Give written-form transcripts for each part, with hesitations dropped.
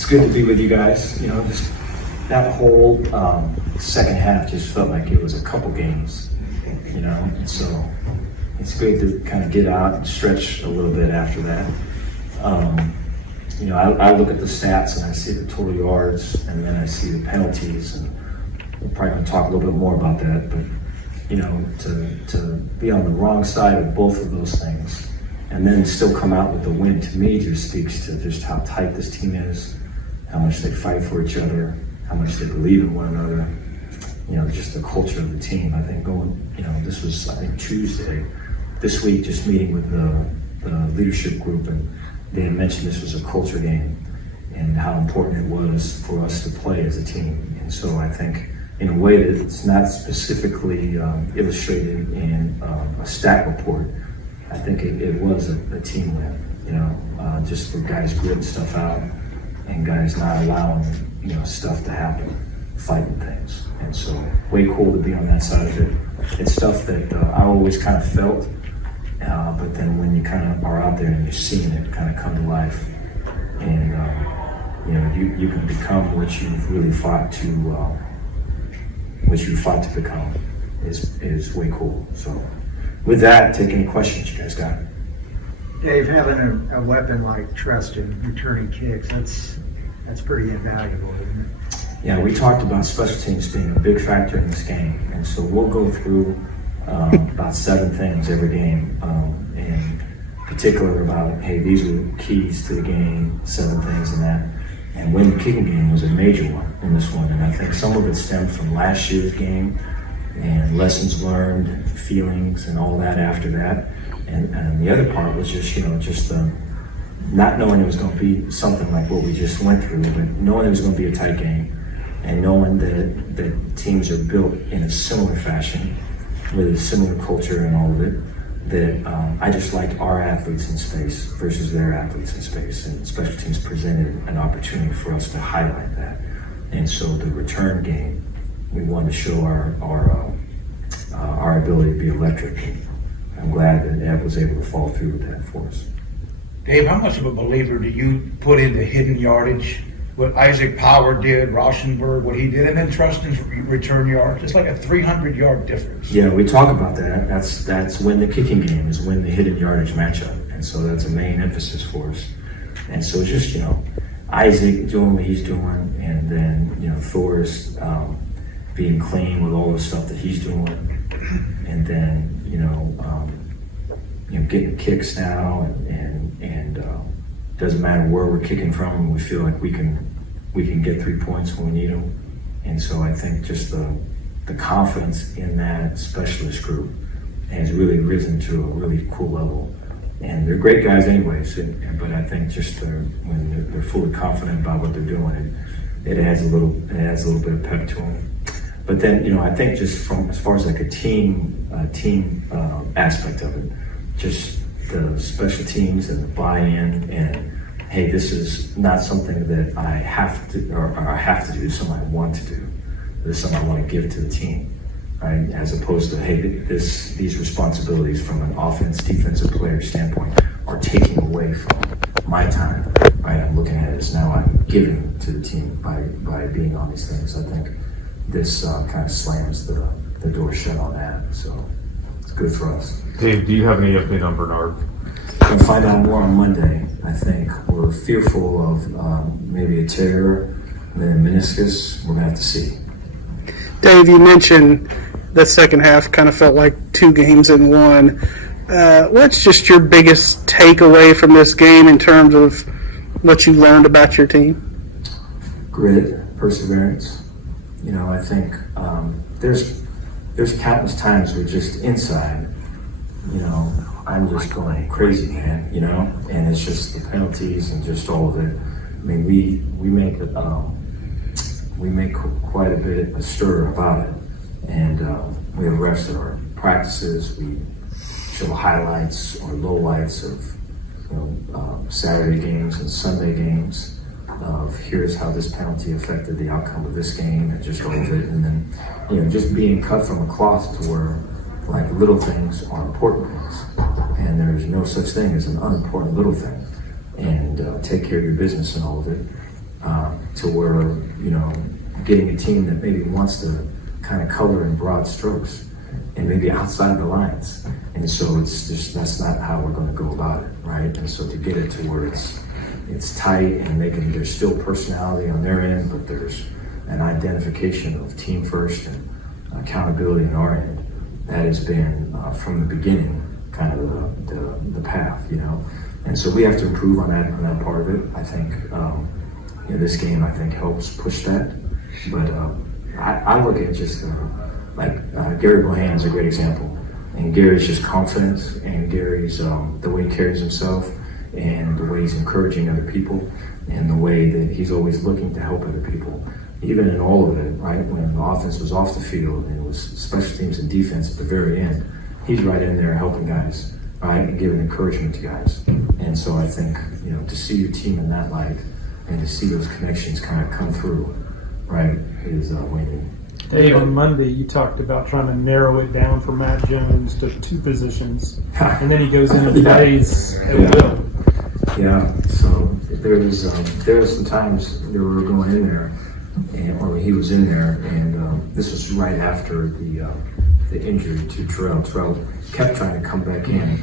It's good to be with you guys. Just that whole second half just felt like it was a couple games, and so it's good to kind of get out and stretch a little bit after that. I look at the stats and I see the total yards, and then I see the penalties, and we're probably going to talk a little bit more about that, but to be on the wrong side of both of those things and then still come out with the win, to me, just speaks to just how tight this team is, how much they fight for each other, how much they believe in one another, just the culture of the team. I think this was, Tuesday, this week, just meeting with the leadership group, and they had mentioned this was a culture game and how important it was for us to play as a team. And so I think in a way that it's not specifically illustrated in a stat report, I think it was a team win, just for guys gritting stuff out and guys not allowing, stuff to happen, fighting things. And so way cool to be on that side of it. It's stuff that I always kind of felt, but then when you kind of are out there and you're seeing it kind of come to life, and you can become what you've really fought to become is way cool. So with that, take any questions you guys got. Dave, having a weapon like trust in returning kicks, that's pretty invaluable, isn't it? Yeah, we talked about special teams being a big factor in this game, and so we'll go through about 7 things every game, in particular about, hey, these are keys to the game, 7 things and that. And winning the kicking game was a major one in this one, and I think some of it stemmed from last year's game and lessons learned, feelings, and all that after that. And the other part was just, not knowing it was going to be something like what we just went through, but knowing it was going to be a tight game, and knowing that teams are built in a similar fashion with a similar culture and all of it, that I just liked our athletes in space versus their athletes in space, and special teams presented an opportunity for us to highlight that. And so the return game, we wanted to show our ability to be electric. I'm glad that Ed was able to follow through with that for us. Dave, how much of a believer do you put into hidden yardage? What Isaac Power did, Rauschenberg, what he did, and then Trustin's return yards. It's like a 300-yard difference. Yeah, we talk about that. That's when the kicking game is when the hidden yardage matchup, and so that's a main emphasis for us. And so just Isaac doing what he's doing, and then Thor's being clean with all the stuff that he's doing, and then getting kicks now, and doesn't matter where we're kicking from, we feel like we can get 3 points when we need them. And so I think just the confidence in that specialist group has really risen to a really cool level. And they're great guys anyways, but I think just when they're fully confident about what they're doing, it adds a little bit of pep to them. But then I think just from as far as like a team aspect of it, just the special teams and the buy-in, and hey, this is not something that I have to do. This is something I want to do. This is something I want to give to the team, right? As opposed to, hey, these responsibilities from an offense, defensive player standpoint are taking away from my time, right? I'm looking at it as now I'm giving to the team by being on these things. I think this kind of slams the door shut on that, so it's good for us. Dave, do you have any update on Bernard? We'll find out more on Monday. I think we're fearful of maybe a tear and then a meniscus. We're going to have to see. Dave, you mentioned the second half kind of felt like 2 games in one. What's just your biggest takeaway from this game in terms of what you learned about your team? Grit, perseverance. I think there's countless times where just inside, I'm just going crazy, man, and it's just the penalties and just all of it. I mean, we make quite a bit of stir about it, and we have refs at our practices. We show highlights or lowlights of Saturday games and Sunday games. Of here's how this penalty affected the outcome of this game, and just all of it, and then just being cut from a cloth to where like little things are important things, and there's no such thing as an unimportant little thing, and take care of your business and all of it. to where, you know, getting a team that maybe wants to kind of color in broad strokes and maybe outside the lines. And so it's just, that's not how we're going to go about it, right? And so to get it to where it's tight and there's still personality on their end, but there's an identification of team first and accountability on our end. That has been from the beginning kind of the path, you know. And so we have to improve on that part of it. I think you know, this game I think helps push that. But I look at just Gary Bohan is a great example. And Gary's just confident, and Gary's the way he carries himself, and the way he's encouraging other people, and the way that he's always looking to help other people. Even in all of it, right, when the offense was off the field and it was special teams and defense at the very end, he's right in there helping guys, right, and giving encouragement to guys. And so I think, you know, to see your team in that light and to see those connections kind of come through, right, is winning. Dave, on Monday you talked about trying to narrow it down for Matt Jones to 2 positions, and then he goes in and plays at will. Yeah, so there was some times that we were going in there, or he was in there, and this was right after the injury to Terrell. Terrell kept trying to come back in,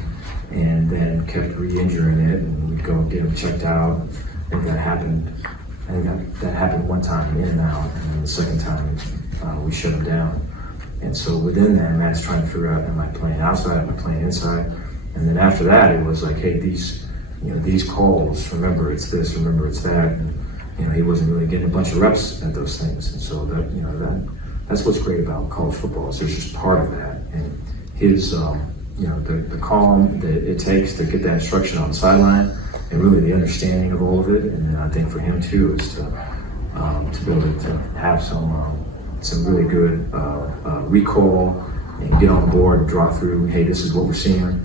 and then kept re-injuring it, and we'd go get him checked out. I think that happened. That happened one time, in and out, and then the second time we shut him down. And so within that, Matt's trying to figure out, am I playing outside, am I playing inside? And then after that, it was like, hey, these calls, remember it's this, remember it's that. And, you know, he wasn't really getting a bunch of reps at those things. And so that, you know, that's what's great about college football. So it's just part of that. And his, you know, the calm that it takes to get that instruction on the sideline, and really the understanding of all of it. And then I think for him too is to be able to have some really good recall and get on board and draw through, hey, this is what we're seeing.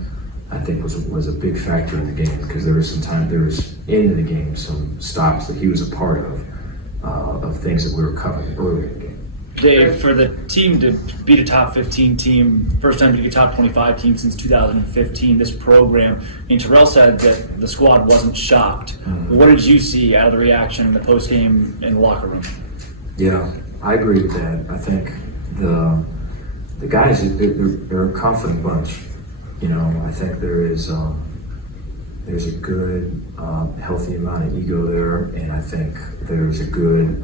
I think was a big factor in the game, because there was into the game some stops that he was a part of things that we were covering earlier in the game. Dave, for the team to beat a top 15 team, first time to be a top 25 team since 2015, this program, I mean, Terrell said that the squad wasn't shocked. Mm-hmm. What did you see out of the reaction in the post-game in the locker room? Yeah, I agree with that. I think the guys, they're a confident bunch. You know, I think there's a good, healthy amount of ego there, and I think there's a good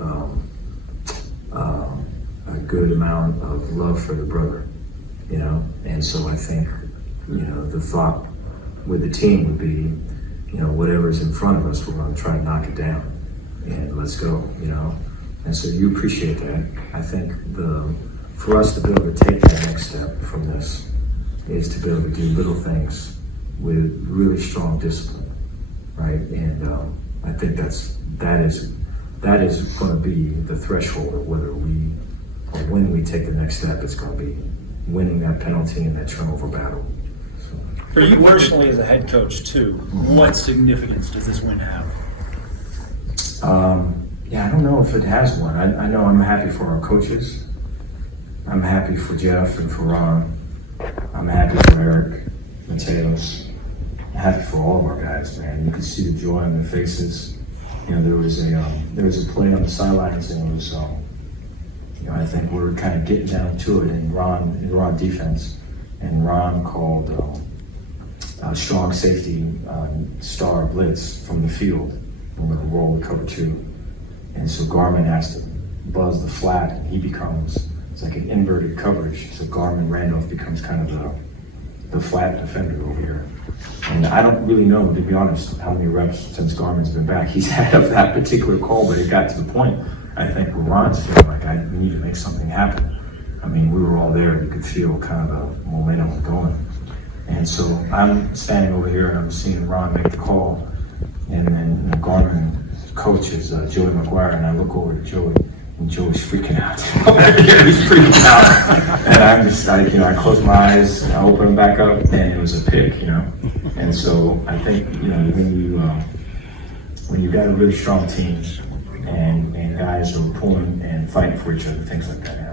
amount of love for the brother. You know, and so I think, you know, the thought with the team would be, you know, whatever's in front of us, we're going to try to knock it down, and let's go. You know, and so you appreciate that. I think for us to be able to take that next step from this is to be able to do little things with really strong discipline, right? And I think that is going to be the threshold of whether when we take the next step. It's going to be winning that penalty and that turnover battle. So. For you personally as a head coach too, what significance does this win have? Yeah, I don't know if it has one. I know I'm happy for our coaches. I'm happy for Jeff and for Ron. I'm happy for Eric, Mateos. I'm happy for all of our guys, man. You could see the joy on their faces. You know, there was a play on the sidelines, and it was, you know, I think we were kind of getting down to it in Ron defense, and Ron called strong safety star blitz from the field. We're going to roll the cover 2, and so Garmin has to buzz the flat, and he becomes. It's like an inverted coverage, so Garmin Randolph becomes kind of the flat defender over here. And I don't really know, to be honest, how many reps since Garmin's been back he's had of that particular call, but it got to the point, I think, where Ron's feeling like we need to make something happen. I mean, we were all there. You could feel kind of the momentum going. And so I'm standing over here and I'm seeing Ron make the call, and then Garmin's coach is Joey McGuire, and I look over to Joey. And Joey's freaking out. He's freaking out. And I'm just like, you know, I close my eyes, I open them back up, and it was a pick, you know. And so I think, you know, when you got a really strong team and guys are pulling and fighting for each other, things like that happen.